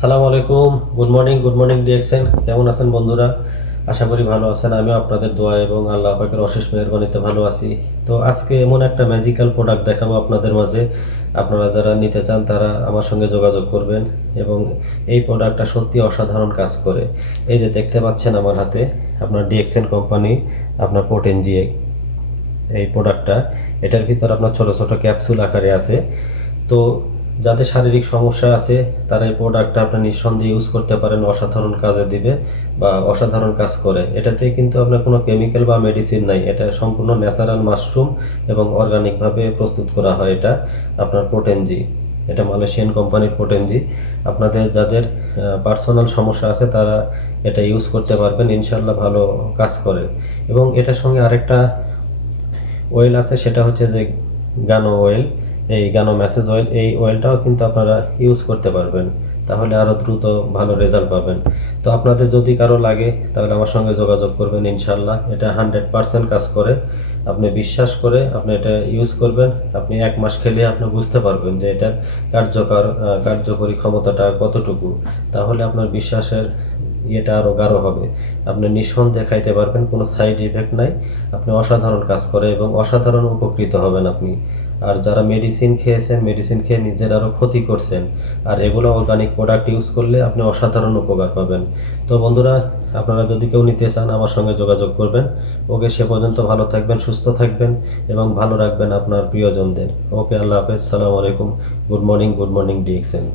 সালাম আলাইকুম। Good morning DXN. কেমন আছেন বন্ধুরা? আশা করি ভালো আছেন। আমিও আপনাদের দোয়া এবং আল্লাহ পাকের অশেষ মেহেরবানিতে ভালো আছি। তো আজকে এমন একটা ম্যাজিক্যাল প্রোডাক্ট দেখাবো আপনাদের মাঝে। আপনারা যারা নিতে চান তারা আমার সঙ্গে যোগাযোগ করবেন। এবং এই প্রোডাক্টটা সত্যি অসাধারণ কাজ করে। এই যে দেখতে পাচ্ছেন আমার হাতে, আপনার ডিএক্সএন কোম্পানি, আপনার পোটেনজি এই প্রোডাক্টটা। এটার ভিতর আপনার ছোট ছোট ক্যাপসুল আকারে আছে। তো যাদের শারীরিক সমস্যা আছে তারা এই প্রোডাক্টটা আপনার নিঃসন্দেহে ইউজ করতে পারেন। অসাধারণ কাজে দিবে বা অসাধারণ কাজ করে। এটাতে কিন্তু আপনার কোনো কেমিক্যাল বা মেডিসিন নাই। এটা সম্পূর্ণ ন্যাচারাল মাশরুম এবং অর্গানিকভাবে প্রস্তুত করা হয়। এটা আপনার পোটেনজি, এটা মালয়েশিয়ান কোম্পানির পোটেনজি। আপনাদের যাদের পার্সোনাল সমস্যা আছে তারা এটা ইউজ করতে পারবেন, ইনশাল্লাহ ভালো কাজ করে। এবং এটার সঙ্গে আরেকটা অয়েল আছে, সেটা হচ্ছে যে গানো অয়েল। এই গানো ম্যাসেজ অয়েল, এই অয়েলটাও কিন্তু আপনারা ইউজ করতে পারবেন, তাহলে আরও দ্রুত ভালো রেজাল্ট পাবেন। তো আপনাদের যদি কারো লাগে তাহলে আমার সঙ্গে যোগাযোগ করবেন, ইনশাল্লাহ এটা 100% কাজ করে। আপনি বিশ্বাস করে আপনি এটা ইউজ করবেন। আপনি 1 মাস খেলে আপনি বুঝতে পারবেন যে এটার কার্যকরী ক্ষমতাটা কতটুকু। তাহলে আপনার বিশ্বাসের ইয়েটা আরও গাঢ় হবে। আপনি নিঃসন্দেহে খাইতে পারবেন, কোনো সাইড ইফেক্ট নাই। আপনি অসাধারণ কাজ করে এবং অসাধারণ উপকৃত হবেন আপনি। আর যারা মেডিসিন খেয়েছেন, মেডিসিন খেয়ে নিজের আরও ক্ষতি করছেন, আর এগুলো অর্গানিক প্রোডাক্ট ইউজ করলে আপনি অসাধারণ উপকার পাবেন। তো বন্ধুরা, আপনারা যদি কেউ নিতে চান আমার সঙ্গে যোগাযোগ করবেন। ওকে, সে পর্যন্ত ভালো থাকবেন, সুস্থ থাকবেন এবং ভালো রাখবেন আপনার প্রিয়জনদের। ওকে, আল্লাহ হাফেজ, সালাম আলাইকুম। Good morning DXN.